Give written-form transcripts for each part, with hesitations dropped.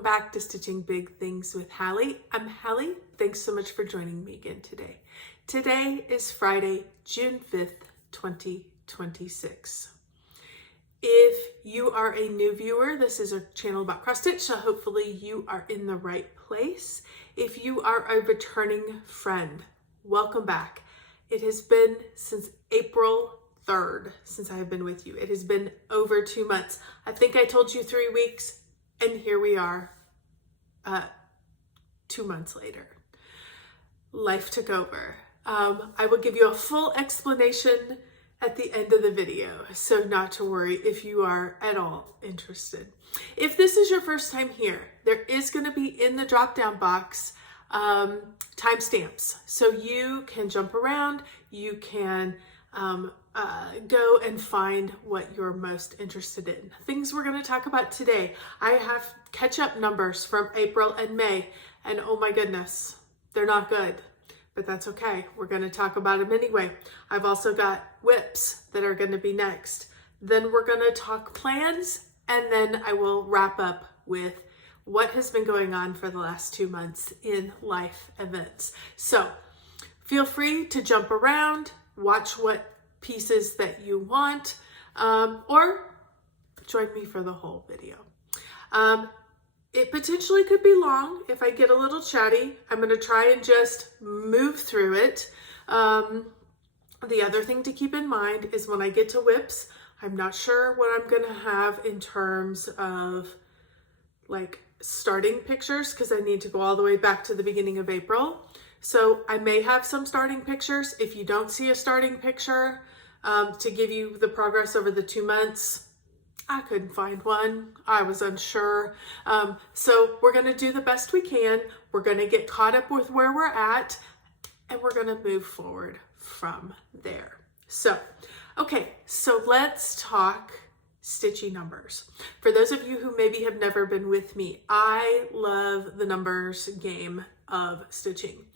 welcome back to Stitching Big Things with Hallie. I'm Hallie. Thanks so much for joining me again today. Today is Friday, June 5th, 2026. If you are a new viewer, this is a channel about cross stitch, so hopefully you are in the right place. If you are a returning friend, welcome back. It has been since April 3rd since I have been with you. It has been over 2 months. I think I told you 3 weeks, and here we are 2 months later. Life took over. I will give you a full explanation at the end of the video, so not to worry if you are at all interested. If this is your first time here, there is going to be in the drop-down box timestamps, so you can jump around, you can go and find what you're most interested in. Things we're going to talk about today. I have catch-up numbers from April and May, and oh my goodness, they're not good, but that's okay. We're going to talk about them anyway. I've also got whips that are going to be next. Then we're going to talk plans, and then I will wrap up with what has been going on for the last 2 months in life events. So feel free to jump around, watch what pieces that you want, or join me for the whole video. It potentially could be long if I get a little chatty. I'm going to try and just move through it. The other thing to keep in mind is when I get to whips, I'm not sure what I'm going to have in terms of like starting pictures, because I need to go all the way back to the beginning of April. So I may have some starting pictures. If you don't see a starting picture to give you the progress over the 2 months, I couldn't find one. I was unsure. So we're going to do the best we can. We're going to get caught up with where we're at, and we're going to move forward from there. So, okay, so let's talk stitchy numbers. For those of you who maybe have never been with me, I love the numbers game of stitching.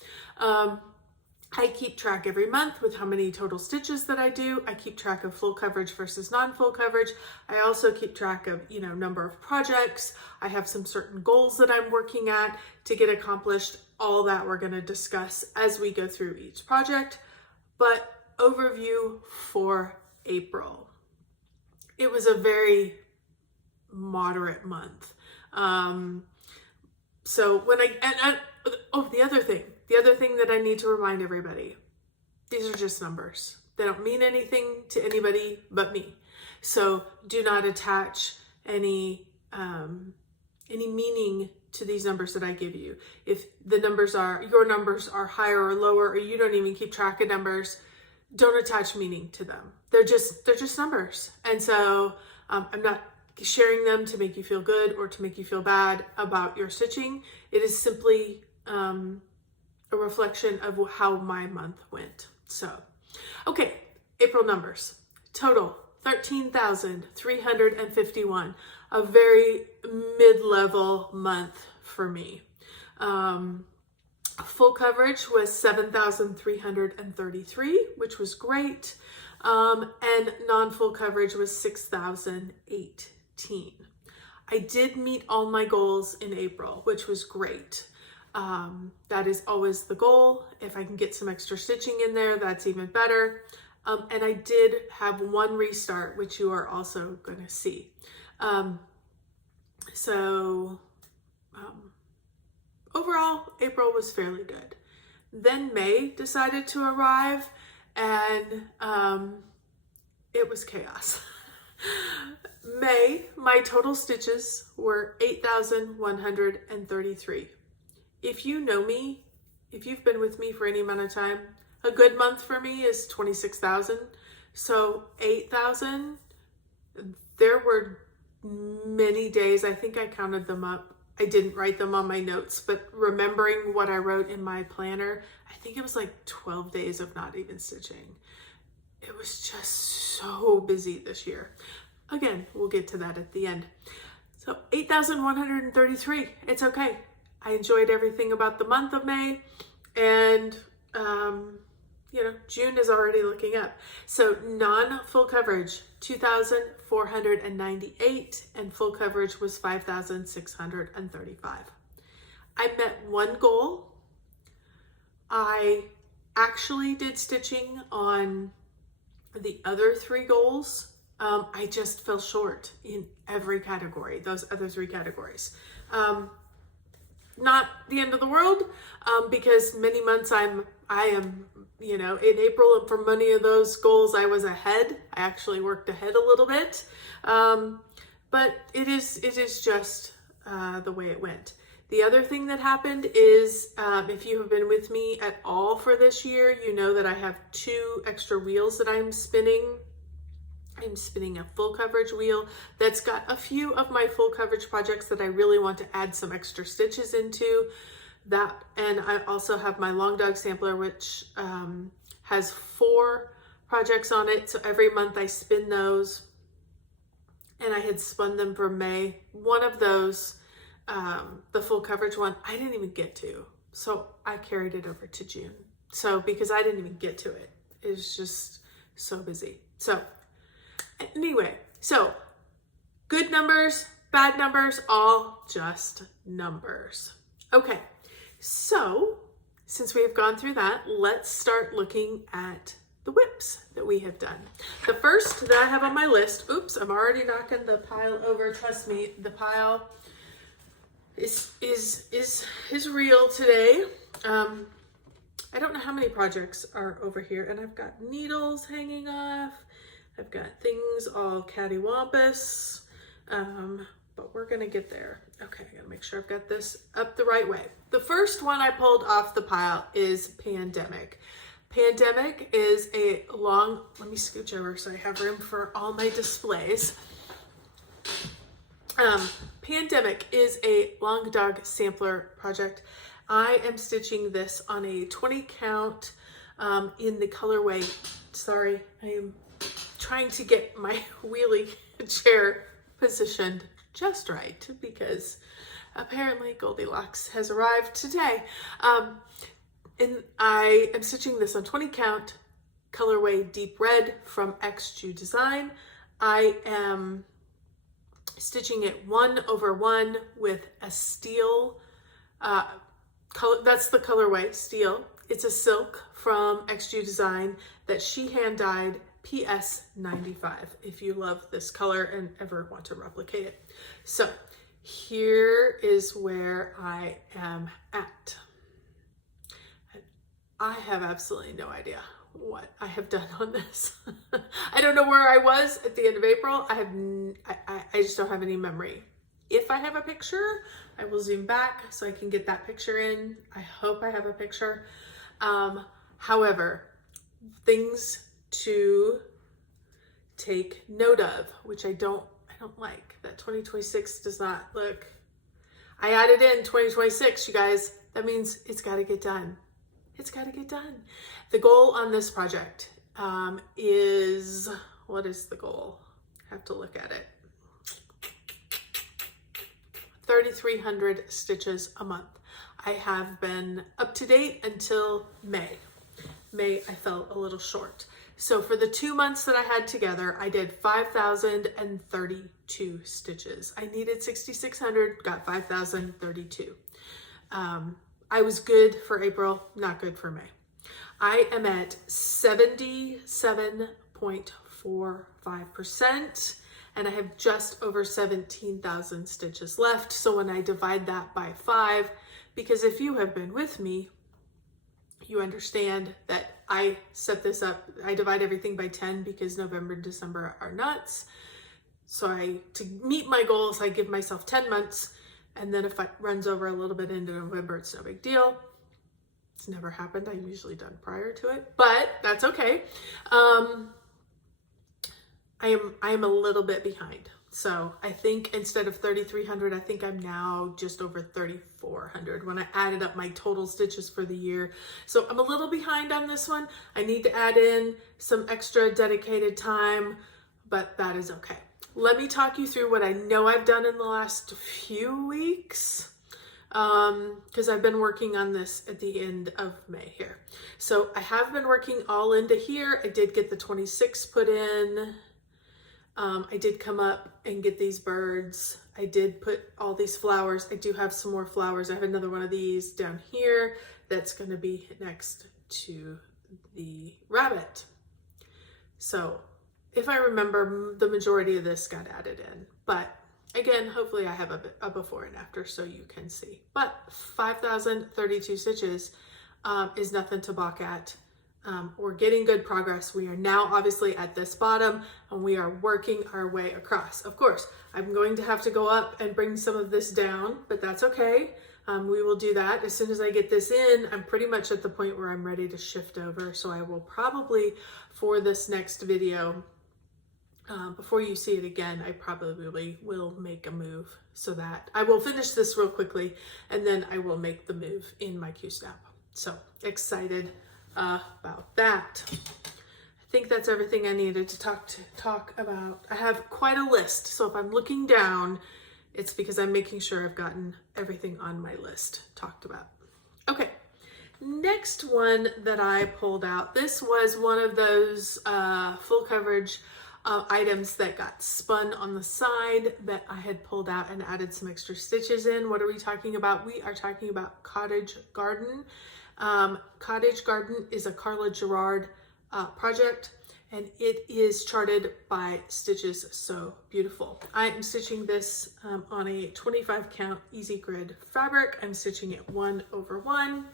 I keep track every month with how many total stitches that I do. I keep track of full coverage versus non-full coverage. I also keep track of, number of projects. I have some certain goals that I'm working at to get accomplished. All that we're going to discuss as we go through each project. But overview for April. It was a very moderate month. So when the other thing that I need to remind everybody, these are just numbers. They don't mean anything to anybody but me. So do not attach any meaning to these numbers that I give you. If your numbers are higher or lower, or you don't even keep track of numbers, don't attach meaning to them. They're just numbers. And so I'm not sharing them to make you feel good or to make you feel bad about your stitching. It is simply a reflection of how my month went. So, okay, April numbers. Total 13,351, a very mid-level month for me. Full coverage was 7,333, which was great. And non-full coverage was 6,018. I did meet all my goals in April, which was great. That is always the goal. If I can get some extra stitching in there, that's even better. And I did have one restart, which you are also going to see. Overall, April was fairly good. Then May decided to arrive, and it was chaos. May, my total stitches were 8,133. If you know me, if you've been with me for any amount of time, a good month for me is 26,000. So 8,000, there were many days, I think I counted them up. I didn't write them on my notes, but remembering what I wrote in my planner, I think it was like 12 days of not even stitching. It was just so busy this year. Again, we'll get to that at the end. So 8,133, it's okay. I enjoyed everything about the month of May, and June is already looking up. So non-full coverage, 2,498, and full coverage was 5,635. I met one goal. I actually did stitching on the other 3 goals. I just fell short in every category, those other 3 categories. Not the end of the world, because many months I am, in April, for many of those goals, I was ahead. I actually worked ahead a little bit. But it is just the way it went. The other thing that happened is, if you have been with me at all for this year, you know that I have 2 extra wheels that I'm spinning. I'm spinning a full coverage wheel that's got a few of my full coverage projects that I really want to add some extra stitches into. That, and I also have my long dog sampler, which has 4 projects on it. So every month I spin those, and I had spun them for May. One of those, the full coverage one, I didn't even get to. So I carried it over to June. So because I didn't even get to it, it was just so busy. So anyway, so good numbers, bad numbers, all just numbers. Okay, so since we have gone through that, let's start looking at the whips that we have done. The first that I have on my list, oops, I'm already knocking the pile over. Trust me, the pile is real today. I don't know how many projects are over here, and I've got needles hanging off. I've got things all cattywampus, but we're gonna get there. Okay, I gotta make sure I've got this up the right way. The first one I pulled off the pile is Pandemic. Pandemic is a long, let me scooch over so I have room for all my displays. Pandemic is a long dog sampler project. I am stitching this on a 20 count in the colorway. Sorry, I am trying to get my wheelie chair positioned just right because apparently Goldilocks has arrived today. And I am stitching this on 20 count colorway deep red from XJU Design. I am stitching it 1/1 with a steel color. That's the colorway, steel. It's a silk from XJU Design that she hand dyed PS 95 if you love this color and ever want to replicate it. So here is where I am at. I have absolutely no idea what I have done on this. I don't know where I was at the end of April. I just don't have any memory. If I have a picture, I will zoom back so I can get that picture in. I hope I have a picture. However, things to take note of, which I don't like, that 2026 does not look, I added in 2026, you guys. That means it's got to get done. It's got to get done. The goal on this project is, what is the goal? I have to look at it. 3,300 stitches a month. I have been up to date until May. May, I fell a little short. So for the 2 months that I had together, I did 5,032 stitches. I needed 6,600, got 5,032. I was good for April, not good for May. I am at 77.45%, and I have just over 17,000 stitches left. So when I divide that by 5, because if you have been with me, you understand that I set this up, I divide everything by 10 because November and December are nuts. So to meet my goals, I give myself 10 months. And then if it runs over a little bit into November, it's no big deal. It's never happened. I'm usually done prior to it, but that's okay. I am a little bit behind. So I think instead of 3,300, I think I'm now just over 3,400 when I added up my total stitches for the year. So I'm a little behind on this one. I need to add in some extra dedicated time, but that is okay. Let me talk you through what I know I've done in the last few weeks. because I've been working on this at the end of May here. So I have been working all into here. I did get the 26 put in. I did come up and get these birds. I did put all these flowers. I do have some more flowers. I have another one of these down here that's going to be next to the rabbit. So if I remember, the majority of this got added in, but again, hopefully I have a before and after so you can see. But 5,032 stitches is nothing to balk at. We're getting good progress. We are now obviously at this bottom and we are working our way across. Of course, I'm going to have to go up and bring some of this down, but that's okay. We will do that. As soon as I get this in, I'm pretty much at the point where I'm ready to shift over. So I will probably, for this next video, before you see it again, I probably will make a move so that I will finish this real quickly and then I will make the move in my Q-snap. So excited about that. I think that's everything I needed to talk about. I have quite a list, so if I'm looking down, it's because I'm making sure I've gotten everything on my list talked about. Okay, next one that I pulled out. This was one of those full coverage items that got spun on the side that I had pulled out and added some extra stitches in. What are we talking about? We are talking about Cottage Garden. Cottage Garden is a Carla Gerard project, and it is charted by Stitches So Beautiful. I am stitching this on a 25 count easy grid fabric. I'm stitching it 1/1,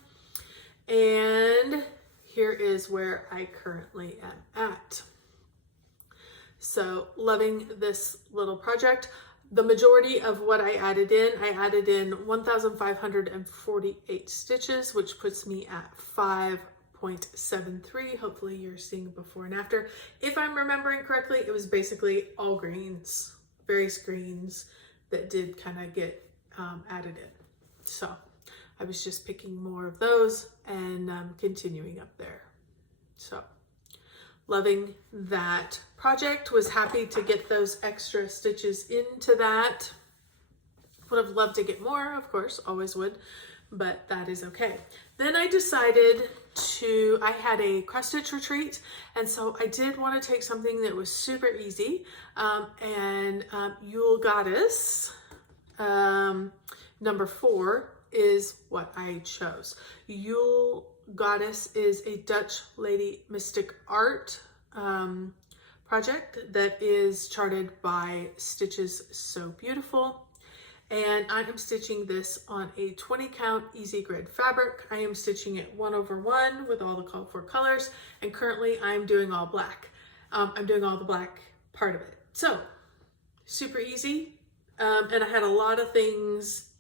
and here is where I currently am at. So loving this little project. The majority of what I added in 1,548 stitches, which puts me at 5.73. Hopefully you're seeing before and after. If I'm remembering correctly, it was basically all greens, various greens that did kind of get added in. So I was just picking more of those and continuing up there. So loving that project, was happy to get those extra stitches into that. Would have loved to get more, of course, always would, but that is okay. Then I decided I had a cross stitch retreat, and so I did want to take something that was super easy, and Yule Goddess number 4 is what I chose. Yule Goddess is a Dutch lady mystic art project that is charted by Stitches So Beautiful, and I am stitching this on a 20 count easy grid fabric. I am stitching it 1/1 with all the called for colors, and currently I'm doing all black. I'm doing all the black part of it. So super easy, and I had a lot of things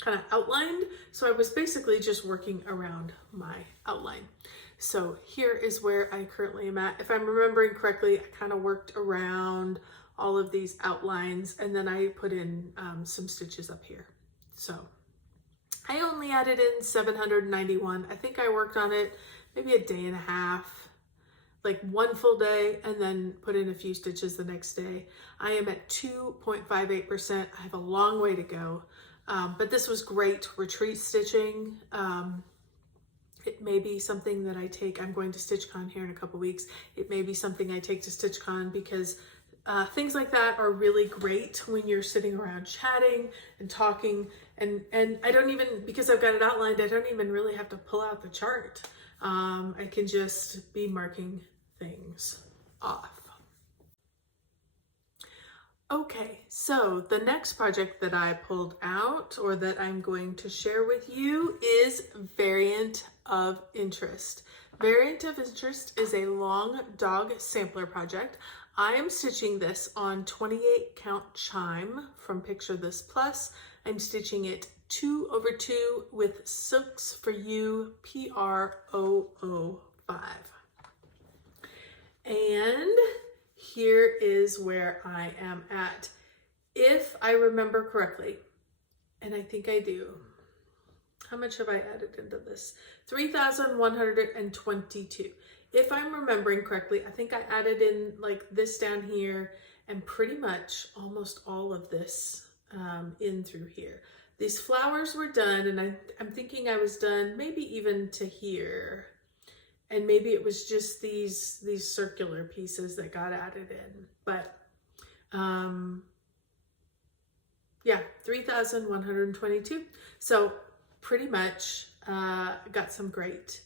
kind of outlined, so I was basically just working around my outline. So here is where I currently am at. If I'm remembering correctly, I kind of worked around all of these outlines, and then I put in some stitches up here. So I only added in 791. I think I worked on it maybe a day and a half, like one full day, and then put in a few stitches the next day. I am at 2.58%. I have a long way to go. But this was great retreat stitching. It may be something that I take, I'm going to StitchCon here in a couple weeks. It may be something I take to StitchCon because things like that are really great when you're sitting around chatting and talking. And I don't even, because I've got it outlined, I don't even really have to pull out the chart. I can just be marking things off. Okay, so the next project that I pulled out, or that I'm going to share with you, is Variant of Interest. Variant of Interest is a long dog sampler project. I am stitching this on 28 count chime from Picture This Plus. I'm stitching it 2/2 with Silks for You PR005. And here is where I am at. If I remember correctly, and I think I do, how much have I added into this? 3,122. If I'm remembering correctly, I think I added in like this down here and pretty much almost all of this in through here. these flowers were done, and I'm thinking I was done maybe even to here. And maybe it was just these circular pieces that got added in. But yeah, 3,122. So pretty much got some great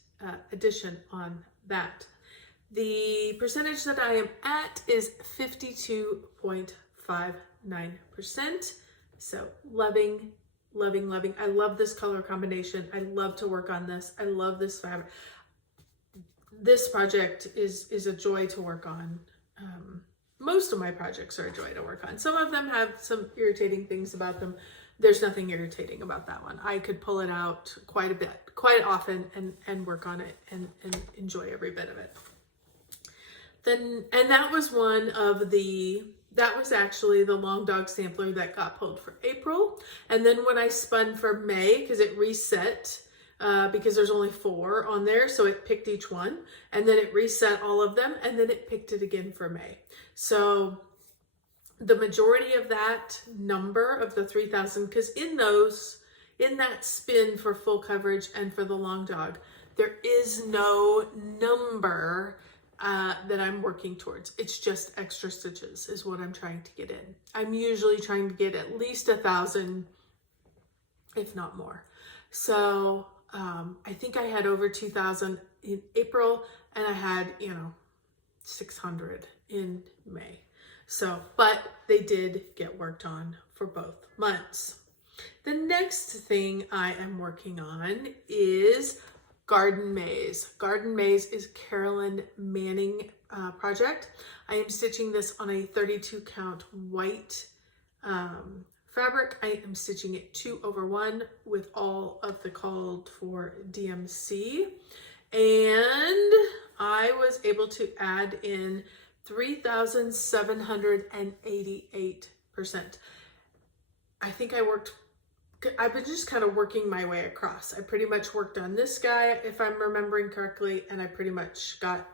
addition on that. The percentage that I am at is 52.59%. So loving, loving, loving. I love this color combination. I love to work on this. I love this fabric. This project is a joy to work on. Most of my projects are a joy to work on. Some of them have some irritating things about them. There's nothing irritating about that one. I could pull it out quite a bit, quite often, and work on it and enjoy every bit of it. And that was that was actually the long dog sampler that got pulled for April. And then when I spun for May, because it reset, because there's only 4 on there, so it picked each one, and then it reset all of them, and then it picked it again for May. So the majority of that number of the 3,000, because in that spin for full coverage and for the long dog, there is no number that I'm working towards. It's just extra stitches is what I'm trying to get in. I'm usually trying to get at least 1,000, if not more. So I think I had over 2,000 in April, and I had, 600 in May. So, but they did get worked on for both months. The next thing I am working on is Garden Maze. Garden Maze is Carolyn Manning project. I am stitching this on a 32 count white fabric. I am stitching it 2/1 with all of the called for DMC, and I was able to add in 3,788%. I think I've been just kind of working my way across. I pretty much worked on this guy, if I'm remembering correctly, and I pretty much got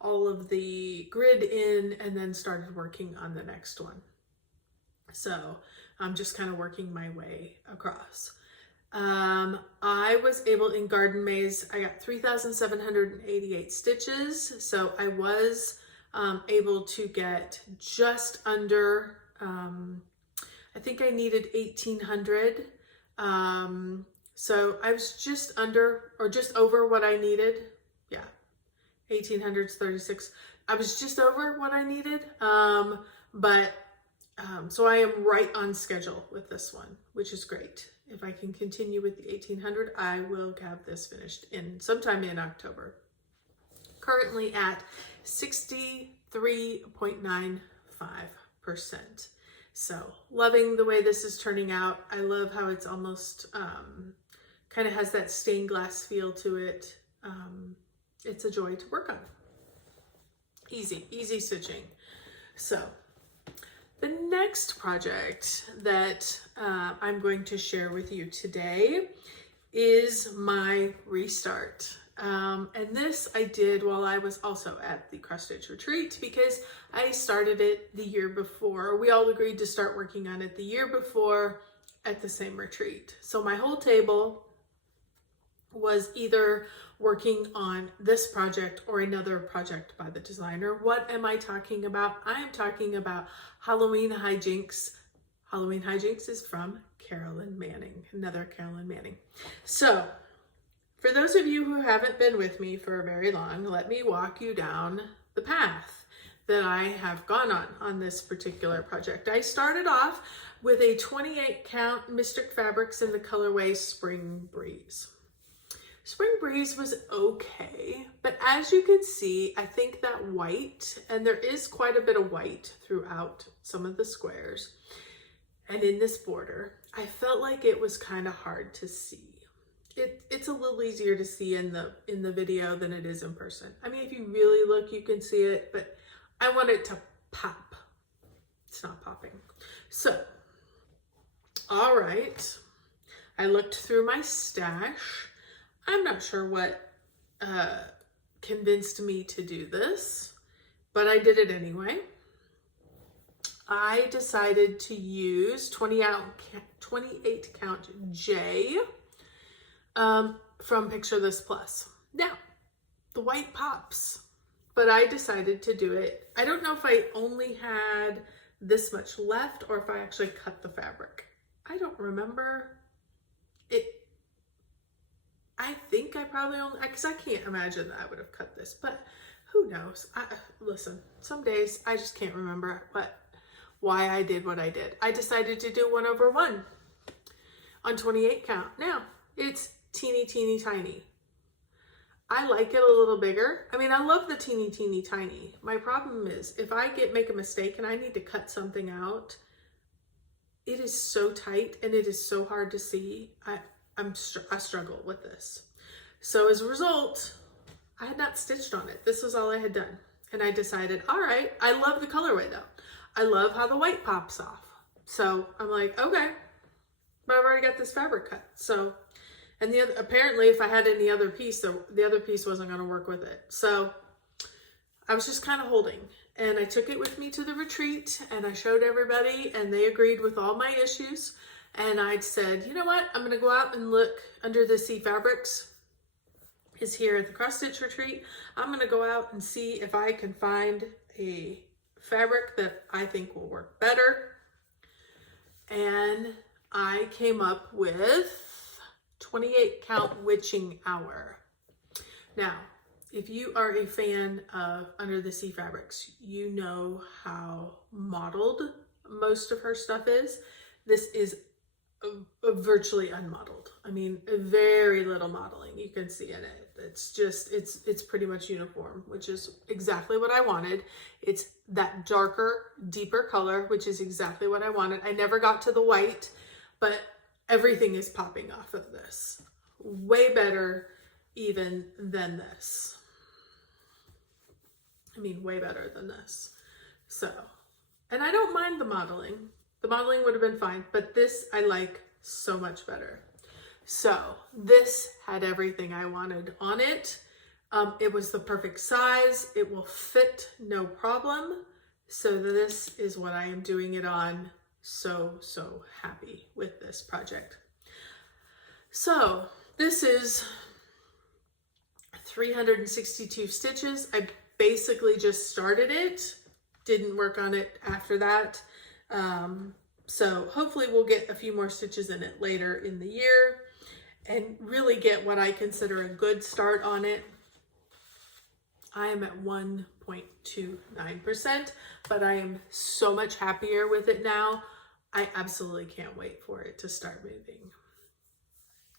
all of the grid in and then started working on the next one. So I'm just kind of working my way across. I was able in Garden Maze, I got 3,788 stitches. So I was able to get just under, I think I needed 1,800. So I was just under or just over what I needed. Yeah, 1,800 is 36. I was just over what I needed. So I am right on schedule with this one, which is great. If I can continue with the 1,800, I will have this finished in sometime in October. Currently at 63.95%. So loving the way this is turning out. I love how it's almost kind of has that stained glass feel to it. It's a joy to work on. Easy stitching. So the next project that I'm going to share with you today is my restart. And this I did while I was also at the cross stitch retreat, because I started it the year before. We all agreed to start working on it the year before at the same retreat. So my whole table was either working on this project or another project by the designer. What am I talking about? I am talking about Halloween Hijinks. Halloween Hijinks is from Carolyn Manning, another Carolyn Manning. So for those of you who haven't been with me for very long, let me walk you down the path that I have gone on this particular project. I started off with a 28 count Mystic Fabrics in the colorway Spring Breeze. Spring Breeze was okay, but as you can see, I think that white, and there is quite a bit of white throughout some of the squares and in this border, I felt like it was kind of hard to see. It's a little easier to see in the video than it is in person. I mean, if you really look, you can see it, but I want it to pop. It's not popping. So, all right, I looked through my stash. I'm not sure what convinced me to do this, but I did it anyway. I decided to use 28 count J from Picture This Plus. Now, the white pops, but I decided to do it. I don't know if I only had this much left or if I actually cut the fabric. I don't remember it. I think I probably only, because I can't imagine that I would have cut this, but who knows? Listen, some days I just can't remember why I did what I did. I decided to do 1/1 on 28 count. Now, it's teeny tiny. I like it a little bigger. I mean, I love the teeny tiny. My problem is if I make a mistake and I need to cut something out, it is so tight and it is so hard to see. I struggle with this. So as a result, I had not stitched on it. This was all I had done. And I decided, all right, I love the colorway though. I love how the white pops off. So I'm like, okay, but I've already got this fabric cut. So, and apparently if I had any other piece, the other piece wasn't gonna work with it. So I was just kind of holding, and I took it with me to the retreat and I showed everybody and they agreed with all my issues. And I said, you know what? I'm gonna go out and look under the Sea Fabrics is here at the cross stitch retreat. I'm gonna go out and see if I can find a fabric that I think will work better. And I came up with 28 count witching hour. Now, if you are a fan of Under the Sea Fabrics, you know how modeled most of her stuff is. This is virtually unmodeled. I mean, very little modeling you can see in it. It's just, it's pretty much uniform, which is exactly what I wanted. It's that darker, deeper color, which is exactly what I wanted. I never got to the white, but everything is popping off of this. Way better even than this. I mean, way better than this. So, and I don't mind the modeling. The modeling would have been fine, but this I like so much better. So this had everything I wanted on it. It was the perfect size. It will fit no problem. So this is what I am doing it on. So happy with this project. So this is 362 stitches. I basically just started it, didn't work on it after that. So hopefully we'll get a few more stitches in it later in the year and really get what I consider a good start on it. I am at 1.29%, but I am so much happier with it now. I absolutely can't wait for it to start moving.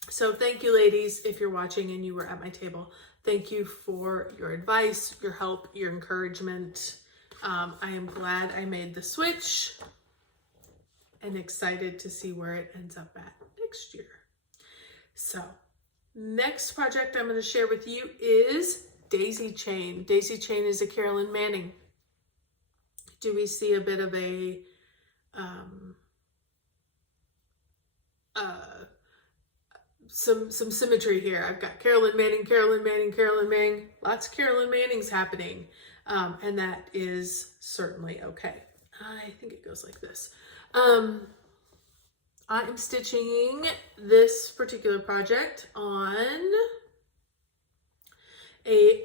So thank you, ladies, if you're watching and you were at my table. Thank you for your advice, your help, your encouragement. I am glad I made the switch and excited to see where it ends up at next year. So next project I'm going to share with you is Daisy Chain. Daisy Chain is a Carolyn Manning. Do we see a bit of a some symmetry here? I've got Carolyn Manning, Carolyn Manning, Carolyn Manning, lots of Carolyn Mannings happening, and that is certainly okay. I think it goes like this. I am stitching this particular project on a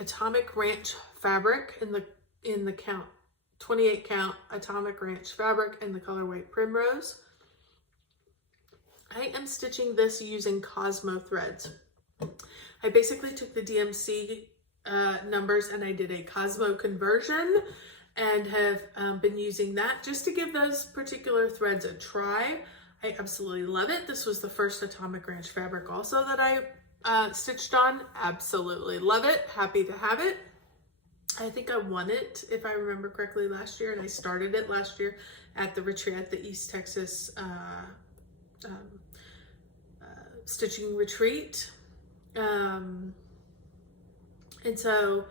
Atomic Ranch fabric in the count 28 count Atomic Ranch fabric in the colorway Primrose. I am stitching this using Cosmo threads. I basically took the DMC numbers and I did a Cosmo conversion and have been using that just to give those particular threads a try. I absolutely love it. This was the first Atomic Ranch fabric also that I stitched on. Absolutely love it. Happy to have it. I think I won it, if I remember correctly, last year, and I started it last year at the retreat, at the East Texas stitching retreat. And so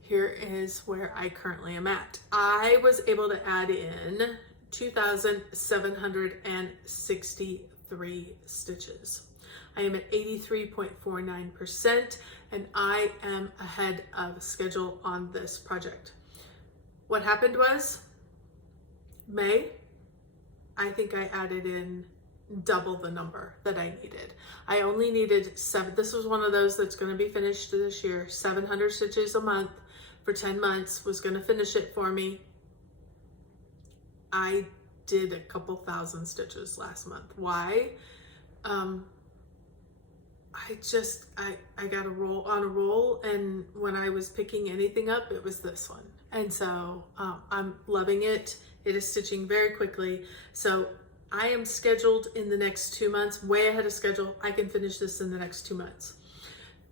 here is where I currently am at. I was able to add in 2,763 stitches. I am at 83.49% and I am ahead of schedule on this project. what happened was May, I think I added in double the number that I needed. I only needed 7. This was one of those that's going to be finished this year. 700 stitches a month for 10 months was going to finish it for me. I did a couple thousand stitches last month. Why? I got a roll, and when I was picking anything up, it was this one. And so I'm loving it. It is stitching very quickly. So I am scheduled in the next 2 months, way ahead of schedule. I can finish this in the next 2 months.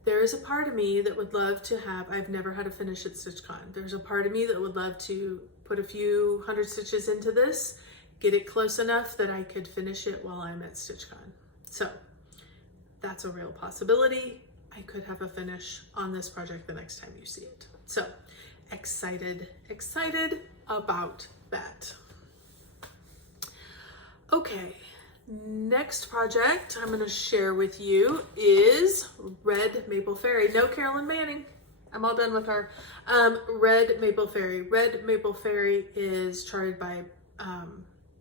There is a part of me that would love to have, I've never had a finish at StitchCon. There's a part of me that would love to put a few hundred stitches into this, get it close enough that I could finish it while I'm at StitchCon. So that's a real possibility. I could have a finish on this project the next time you see it. So excited about that. Okay, next project I'm going to share with you is Red Maple Fairy. No Carolyn Manning. I'm all done with her. Red Maple Fairy. Red Maple Fairy is charted by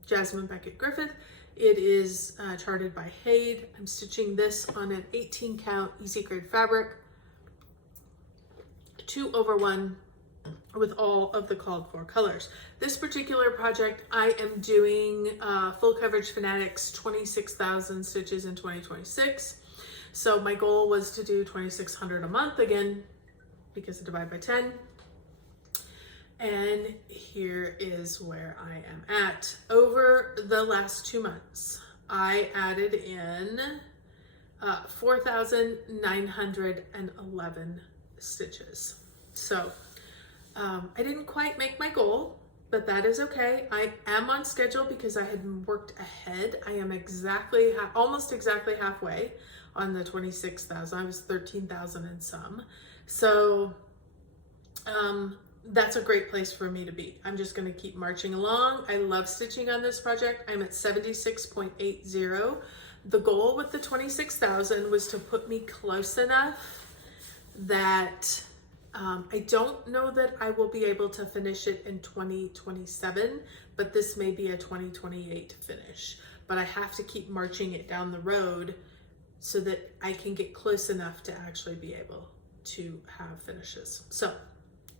Jasmine Beckett Griffith. It is charted by Haid. I'm stitching this on an 18 count easy grade fabric, 2/1 with all of the called for colors. This particular project, I am doing Full Coverage Fanatics 26,000 stitches in 2026. So my goal was to do 2,600 a month, again, because I divide by 10. And here is where I am at. Over the last 2 months, I added in 4,911 stitches. So I didn't quite make my goal, but that is okay. I am on schedule because I had worked ahead. I am almost exactly halfway on the 26,000. I was 13,000 and some. So that's a great place for me to be. I'm just going to keep marching along. I love stitching on this project. I'm at 76.80. The goal with the 26,000 was to put me close enough that I don't know that I will be able to finish it in 2027, but this may be a 2028 finish. But I have to keep marching it down the road so that I can get close enough to actually be able to have finishes. So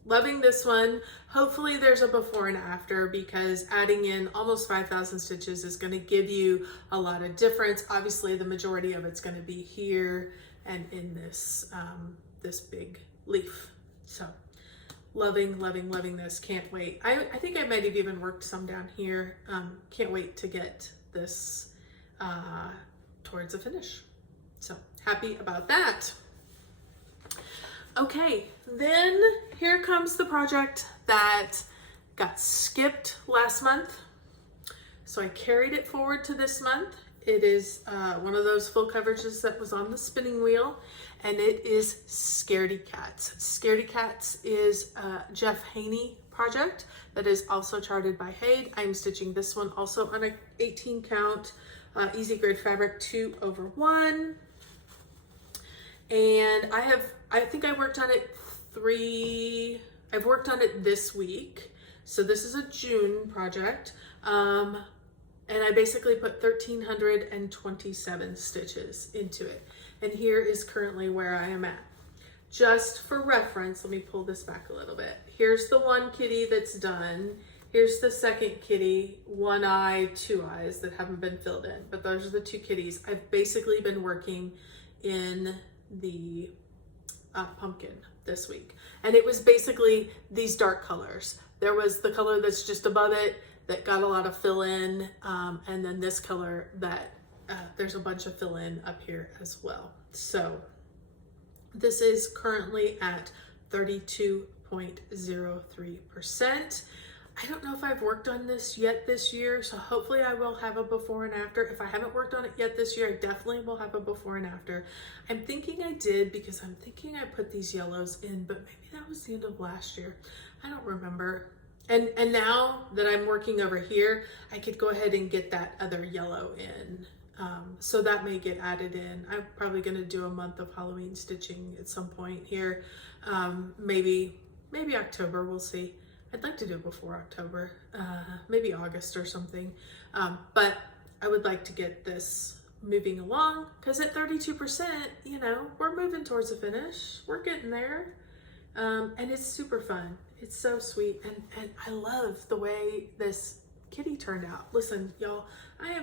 loving this one. Hopefully there's a before and after, because adding in almost 5,000 stitches is going to give you a lot of difference. Obviously the majority of it's going to be here and in this this big leaf. So loving this. Can't wait. I think I might have even worked some down here. Can't wait to get this towards a finish. So happy about that. Okay, then here comes the project that got skipped last month. So I carried it forward to this month. It is one of those full coverages that was on the spinning wheel, and it is Scaredy Cats. Scaredy Cats is a Jeff Haney project that is also charted by Haid. I'm stitching this one also on a 18 count easy grade fabric, 2/1. And I think I worked on it I've worked on it this week. So this is a June project. And I basically put 1,327 stitches into it. And here is currently where I am at. Just for reference, let me pull this back a little bit. Here's the one kitty that's done. Here's the second kitty, 1 eye, 2 eyes that haven't been filled in, but those are the 2 kitties. I've basically been working in the pumpkin this week. And it was basically these dark colors. There was the color that's just above it that got a lot of fill in, and then this color that there's a bunch of fill in up here as well. So this is currently at 32.03%. I don't know if I've worked on this yet this year, so hopefully I will have a before and after. If I haven't worked on it yet this year, I definitely will have a before and after. I'm thinking I did because I'm thinking I put these yellows in, but maybe that was the end of last year. I don't remember. And now that I'm working over here, I could go ahead and get that other yellow in. So that may get added in. I'm probably going to do a month of Halloween stitching at some point here. Maybe October, we'll see. I'd like to do it before October, maybe August or something. But I would like to get this moving along because at 32%, you know, we're moving towards a finish. We're getting there. And it's super fun. It's so sweet. And I love the way this kitty turned out. Listen, y'all, I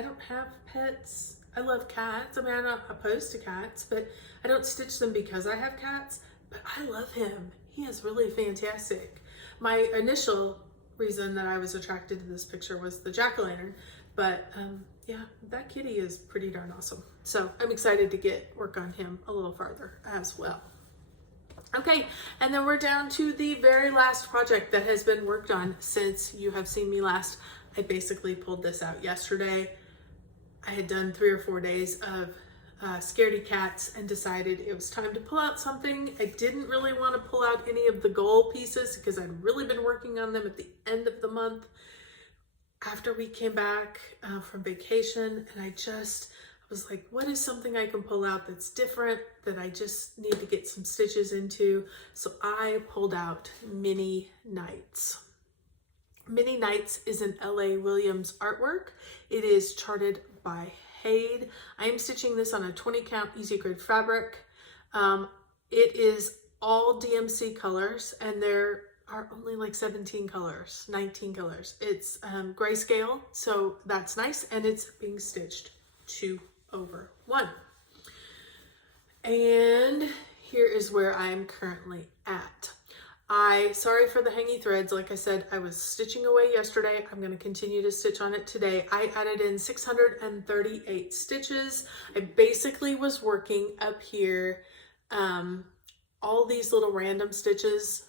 don't have pets. I love cats. I mean, I'm not opposed to cats, but I don't stitch them because I have cats, but I love him. He is really fantastic. My initial reason that I was attracted to this picture was the jack-o'-lantern, but yeah, that kitty is pretty darn awesome. So I'm excited to get work on him a little farther as well. Okay, and then we're down to the very last project that has been worked on since you have seen me last. I basically pulled this out yesterday. I had done 3 or 4 days of scaredy cats and decided it was time to pull out something. I didn't really want to pull out any of the goal pieces because I'd really been working on them at the end of the month after we came back from vacation, and I was like, what is something I can pull out that's different that I just need to get some stitches into? So I pulled out Mini Nights. Mini Nights is an L.A. Williams artwork. It is charted by Haid. I am stitching this on a 20 count easy grid fabric. It is all DMC colors, and there are only like 17 colors, 19 colors. It's grayscale, so that's nice, and it's being stitched 2/1. And here is where I'm currently at. Sorry for the hangy threads. Like I said, I was stitching away yesterday. I'm going to continue to stitch on it today. I added in 638 stitches. I basically was working up here, all these little random stitches.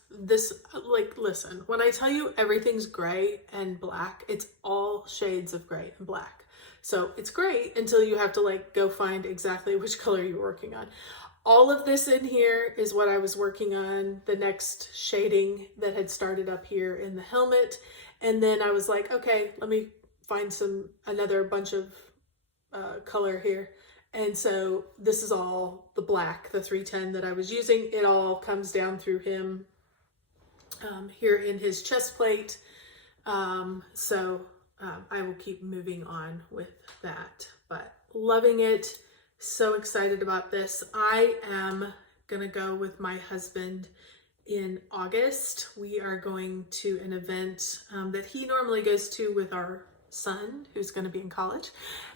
Listen, when I tell you everything's gray and black, it's all shades of gray and black. So it's great until you have to like go find exactly which color you're working on. All of this in here is what I was working on, the next shading that had started up here in the helmet. And then I was like, okay, let me find another bunch of color here. And so this is all the black, the 310 that I was using. It all comes down through him here in his chest plate. I will keep moving on with that, but loving it. So excited about this. I am gonna go with my husband in August. We are going to an event that he normally goes to with our son who's going to be in college,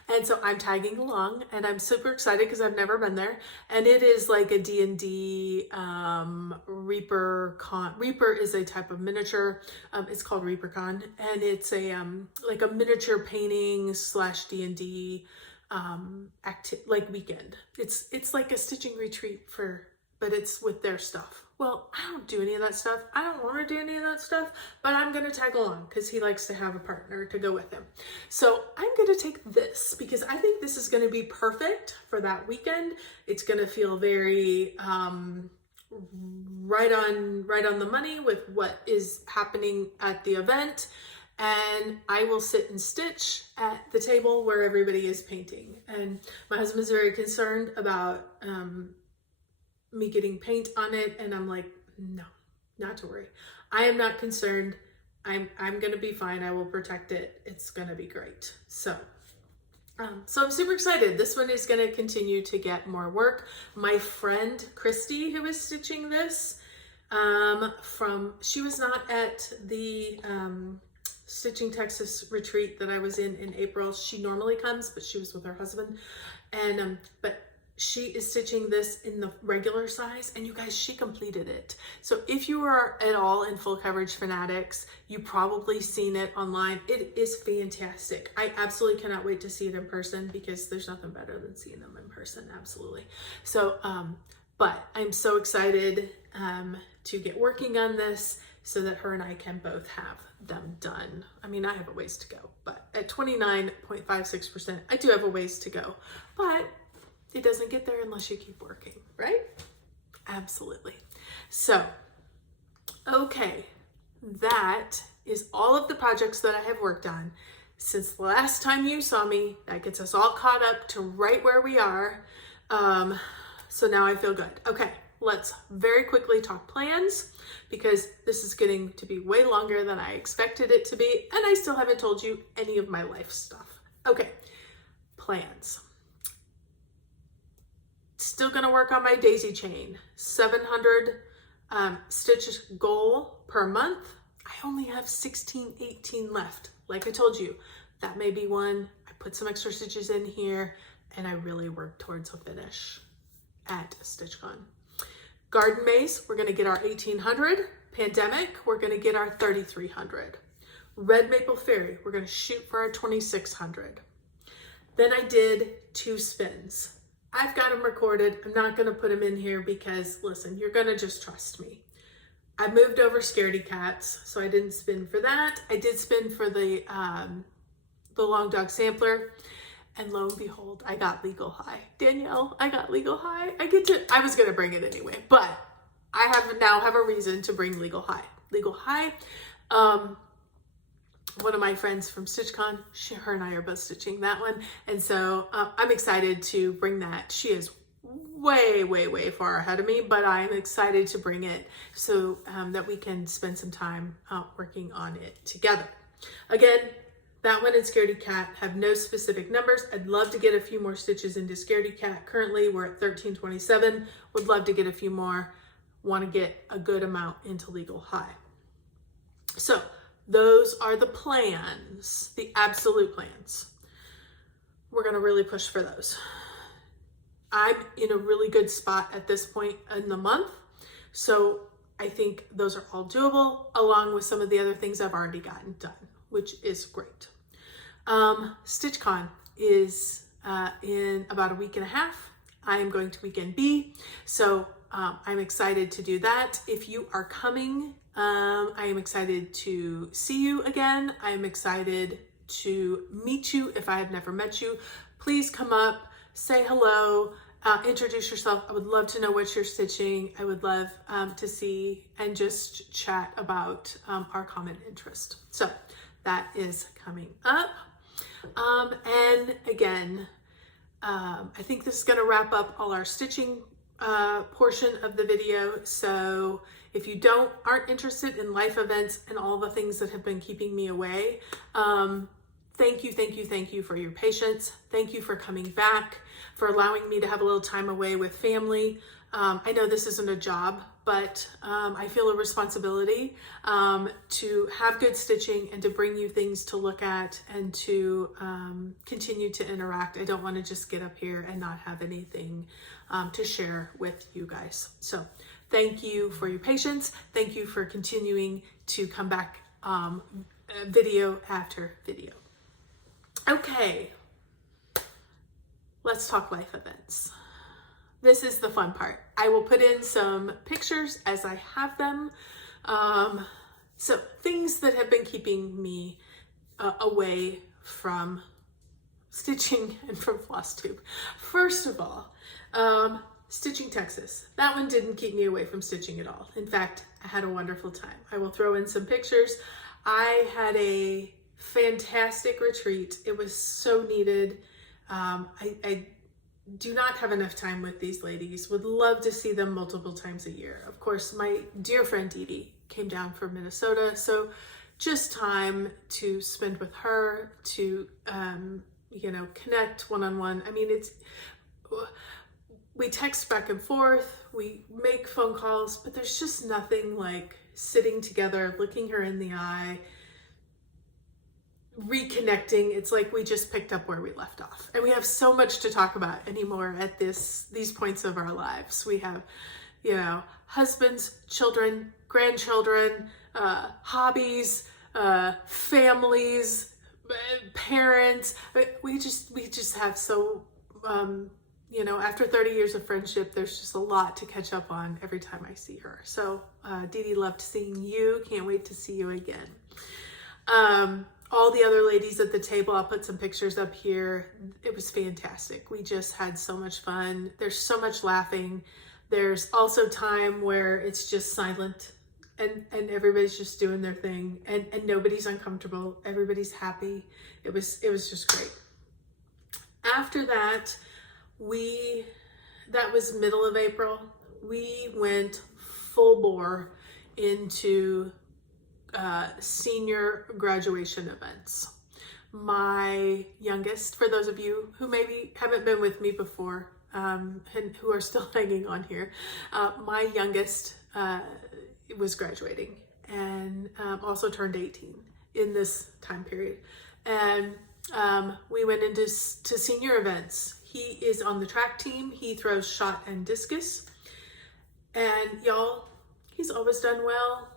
and so I'm tagging along, and I'm super excited because I've never been there. And it is like a D&D Reaper Con. Reaper is a type of miniature. It's called Reaper Con, and it's a like a miniature painting / D&D weekend. It's like a stitching retreat but it's with their stuff. Well, I don't do any of that stuff. I don't want to do any of that stuff, but I'm going to tag along because he likes to have a partner to go with him. So I'm going to take this because I think this is going to be perfect for that weekend. It's going to feel very right on the money with what is happening at the event. And I will sit and stitch at the table where everybody is painting. And my husband's very concerned about me getting paint on it, and I'm like, no, not to worry. I am not concerned. I'm gonna be fine. I will protect it. It's gonna be great. So I'm super excited. This one is gonna continue to get more work. My friend Christy, who is stitching this, she was not at the Stitching Texas retreat that I was in April. She normally comes, but she was with her husband, and but she is stitching this in the regular size, and you guys, she completed it. So if you are at all in Full Coverage Fanatics, you probably seen it online. It is fantastic. I absolutely cannot wait to see it in person because there's nothing better than seeing them in person. Absolutely. So, but I'm so excited to get working on this so that her and I can both have them done. I mean, I have a ways to go, but at 29.56%, I do have a ways to go, but it doesn't get there unless you keep working, right? Absolutely. So, okay, that is all of the projects that I have worked on since the last time you saw me. That gets us all caught up to right where we are. So now I feel good. Okay, let's very quickly talk plans because this is getting to be way longer than I expected it to be, and I still haven't told you any of my life stuff. Okay, plans. Still gonna work on my daisy chain. 700 stitch goal per month. I only have 16, 18 left. Like I told you, that may be one. I put some extra stitches in here and I really work towards a finish at StitchCon. Garden Maze, we're gonna get our 1800. Pandemic, we're gonna get our 3300. Red Maple Fairy, we're gonna shoot for our 2600. Then I did 2 spins. I've got them recorded. I'm not gonna put them in here because listen, you're gonna just trust me. I moved over Scaredy Cats, so I didn't spin for that. I did spin for the Long Dog Sampler, and lo and behold, I got Legal High. Danielle, I got Legal High. I was gonna bring it anyway, but I now have a reason to bring Legal High. Legal High, one of my friends from StitchCon, her and I are both stitching that one, and so I'm excited to bring that. She is way, way, way far ahead of me, but I'm excited to bring it so that we can spend some time working on it together. Again, that one and Scaredy Cat have no specific numbers. I'd love to get a few more stitches into Scaredy Cat. Currently, we're at 1327. Would love to get a few more. Want to get a good amount into Legal High. So those are the plans, the absolute plans. We're going to really push for those. I'm in a really good spot at this point in the month, so I think those are all doable, along with some of the other things I've already gotten done, which is great. StitchCon is in about a week and a half. I am going to weekend B, so I'm excited to do that. If you are coming, I am excited to see you again. I am excited to meet you if I have never met you. Please come up, say hello, introduce yourself. I would love to know what you're stitching. I would love to see and just chat about our common interest. So that is coming up. And again, I think this is going to wrap up all our stitching portion of the video. So if you aren't interested in life events and all the things that have been keeping me away, thank you for your patience. Thank you for coming back, for allowing me to have a little time away with family. I know this isn't a job, but I feel a responsibility to have good stitching and to bring you things to look at and to continue to interact. I don't want to just get up here and not have anything to share with you guys. So thank you for your patience. Thank you for continuing to come back video after video. Okay, let's talk life events. This is the fun part. I will put in some pictures as I have them. So things that have been keeping me away from stitching and from Flosstube. First of all, Stitching Texas. That one didn't keep me away from stitching at all. In fact, I had a wonderful time. I will throw in some pictures. I had a fantastic retreat. It was so needed. I do not have enough time with these ladies. Would love to see them multiple times a year. Of course, my dear friend Dee Dee came down from Minnesota, so just time to spend with her, to connect one-on-one. I mean, we text back and forth, we make phone calls, but there's just nothing like sitting together, looking her in the eye, reconnecting. It's like we just picked up where we left off, and we have so much to talk about anymore at these points of our lives. We have, husbands, children, grandchildren, hobbies, families, parents. We just have so after 30 years of friendship, there's just a lot to catch up on every time I see her. So Dee Dee, loved seeing you. Can't wait to see you again. All the other ladies at the table, I'll put some pictures up here. It was fantastic. We just had so much fun. There's so much laughing. There's also time where it's just silent and everybody's just doing their thing and nobody's uncomfortable. Everybody's happy. It was just great. After that, that was middle of April. we went full bore into senior graduation events. My youngest, for those of you who maybe haven't been with me before and who are still hanging on here, my youngest was graduating and also turned 18 in this time period. And we went into senior events. He is on the track team. He throws shot and discus. And y'all, he's always done well,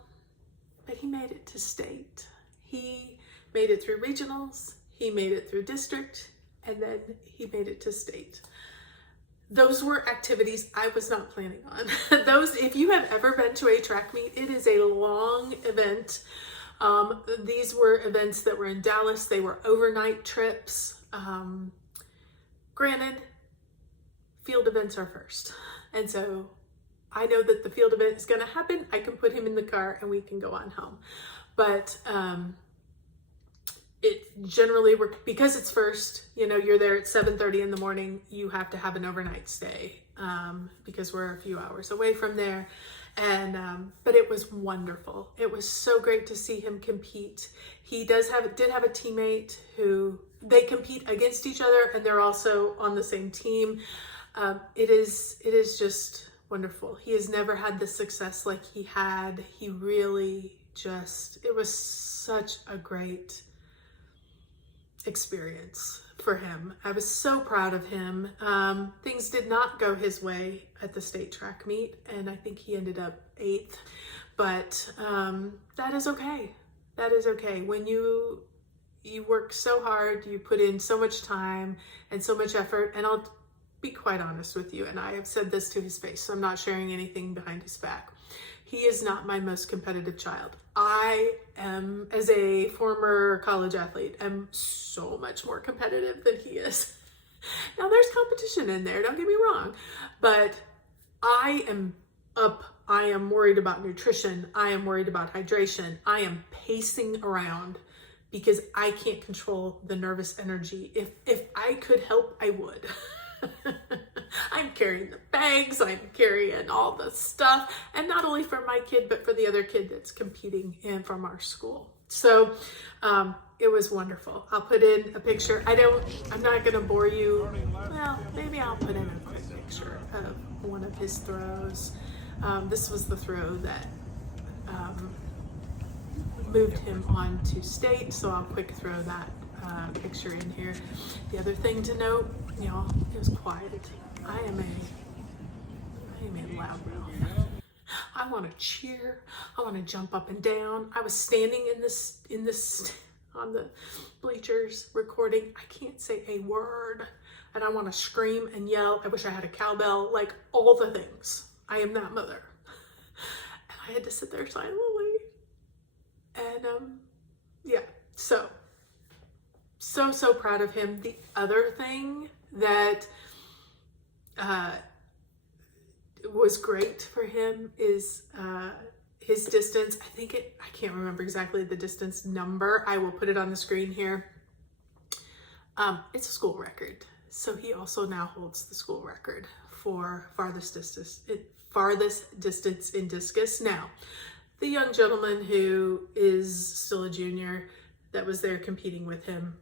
but he made it to state. He made it through regionals, he made it through district, and then he made it to state. Those were activities I was not planning on. Those, if you have ever been to a track meet, it is a long event. These were events that were in Dallas. They were overnight trips. Granted, field events are first. And so I know that the field event is going to happen. I can put him in the car and we can go on home. But it generally, because it's first, you know, you're there at 7:30 in the morning, you have to have an overnight stay because we're a few hours away from there. And but it was wonderful. It was so great to see him compete. He did have a teammate who they compete against each other, and they're also on the same team. It is just wonderful. He has never had the success like he had. He really it was such a great experience for him. I was so proud of him. Things did not go his way at the state track meet, and I think he ended up 8th, but that is okay. That is okay. When you work so hard, you put in so much time and so much effort, and I'll be quite honest with you, and I have said this to his face, so I'm not sharing anything behind his back. He is not my most competitive child. I am, as a former college athlete, am so much more competitive than he is. Now there's competition in there, don't get me wrong, but I am worried about nutrition. I am worried about hydration. I am pacing around because I can't control the nervous energy. If I could help, I would. I'm carrying the bags, I'm carrying all the stuff, and not only for my kid, but for the other kid that's competing in from our school. So it was wonderful. I'll put in a picture. I'm not gonna bore you. Well, maybe I'll put in a quick picture of one of his throws. This was the throw that moved him on to state, so I'll quick throw that picture in here. The other thing to note, y'all, it was quiet. I am a loud mouth. I want to cheer. I want to jump up and down. I was standing in this on the bleachers recording. I can't say a word, and I want to scream and yell. I wish I had a cowbell, like all the things. I am that mother, and I had to sit there silently. And yeah, so proud of him. The other thing that was great for him is his distance. I can't remember exactly the distance number. I will put it on the screen here. It's a school record. So he also now holds the school record for farthest distance in discus. Now, the young gentleman who is still a junior that was there competing with him,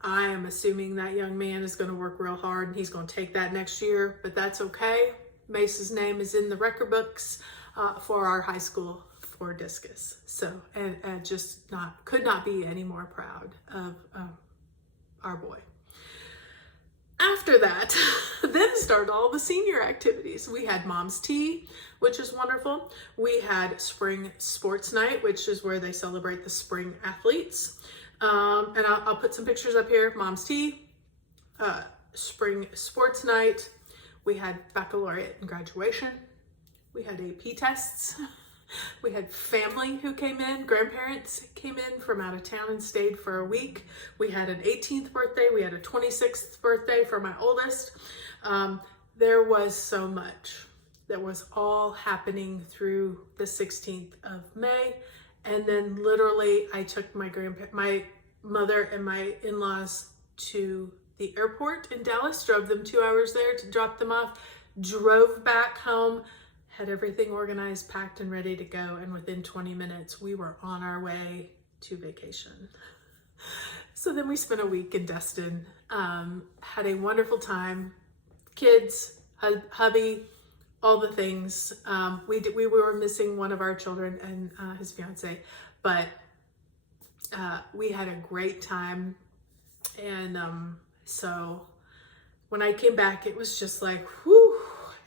I am assuming that young man is going to work real hard and he's going to take that next year, but that's okay. Mace's name is in the record books for our high school for discus. So, and could not be any more proud of our boy. After that, then started all the senior activities. We had Mom's Tea, which is wonderful. We had Spring Sports Night, which is where they celebrate the spring athletes. And I'll put some pictures up here. Mom's Tea, Spring Sports Night. We had baccalaureate and graduation. We had AP tests. We had family who came in, grandparents came in from out of town and stayed for a week. We had an 18th birthday. We had a 26th birthday for my oldest. There was so much that was all happening through the 16th of May. And then literally I took my mother and my in-laws to the airport in Dallas, drove them 2 hours there to drop them off, drove back home, had everything organized, packed, and ready to go. And within 20 minutes, we were on our way to vacation. So then we spent a week in Destin, had a wonderful time, kids, hubby, all the things. We were missing one of our children and his fiance, but we had a great time. And so when I came back, it was just like, whew,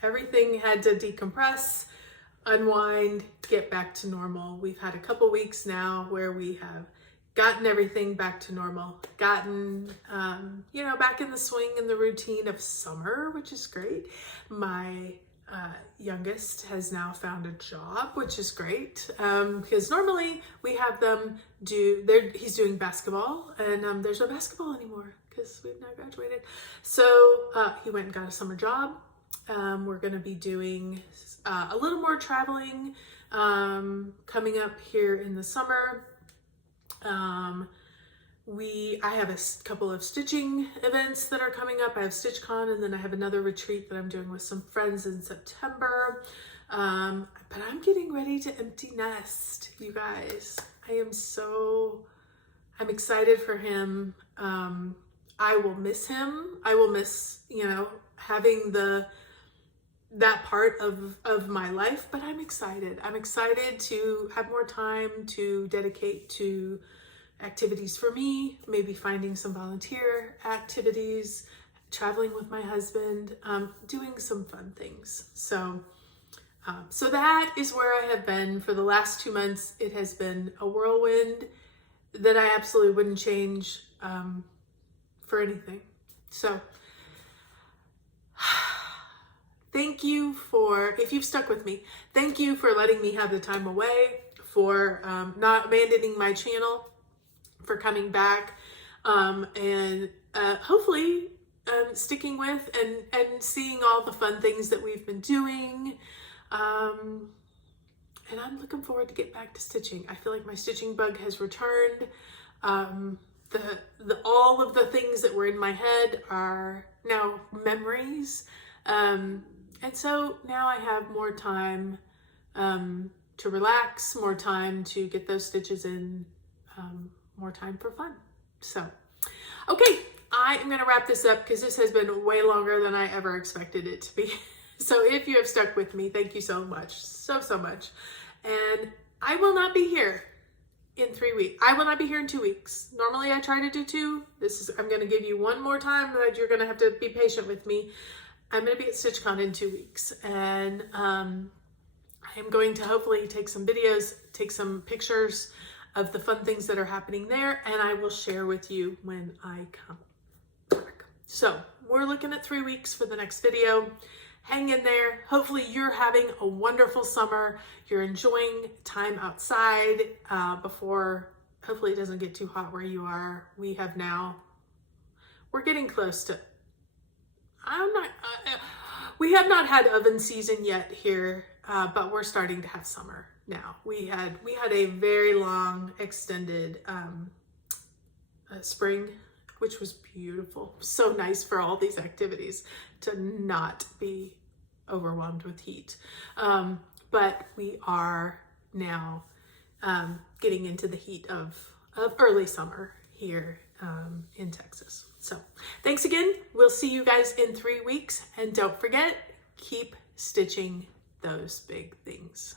everything had to decompress, unwind, get back to normal. We've had a couple weeks now where we have gotten everything back to normal, gotten, back in the swing and the routine of summer, which is great. My youngest has now found a job, which is great, because normally we have them he's doing basketball, and there's no basketball anymore because we've now graduated. So he went and got a summer job. We're going to be doing a little more traveling coming up here in the summer. I have a couple of stitching events that are coming up. I have StitchCon, and then I have another retreat that I'm doing with some friends in September. But I'm getting ready to empty nest, you guys. I'm excited for him. I will miss him. I will miss, having that part of my life, but I'm excited. I'm excited to have more time to dedicate to activities for me, maybe finding some volunteer activities, traveling with my husband, doing some fun things. So that is where I have been for the last 2 months. It has been a whirlwind that I absolutely wouldn't change for anything. So thank you if you've stuck with me, thank you for letting me have the time away, for not abandoning my channel, for coming back, and hopefully sticking with and seeing all the fun things that we've been doing. And I'm looking forward to get back to stitching. I feel like my stitching bug has returned. All of the things that were in my head are now memories. And so now I have more time to relax, more time to get those stitches in, more time for fun. So, okay, I am going to wrap this up because this has been way longer than I ever expected it to be. So if you have stuck with me, thank you so much, so much. And I will not be here in 3 weeks. I will not be here in 2 weeks. Normally I try to do 2. I'm going to give you one more time that you're going to have to be patient with me. I'm going to be at StitchCon in 2 weeks, and I am going to hopefully take some videos, take some pictures of the fun things that are happening there, and I will share with you when I come back. So we're looking at 3 weeks for the next video. Hang in there. Hopefully you're having a wonderful summer. You're enjoying time outside before, hopefully it doesn't get too hot where you are. We're getting close to, we have not had oven season yet here, but we're starting to have summer now. We had a very long extended spring, which was beautiful. So nice for all these activities to not be overwhelmed with heat. But we are now getting into the heat of early summer here in Texas. So thanks again. We'll see you guys in 3 weeks. And don't forget, keep stitching those big things.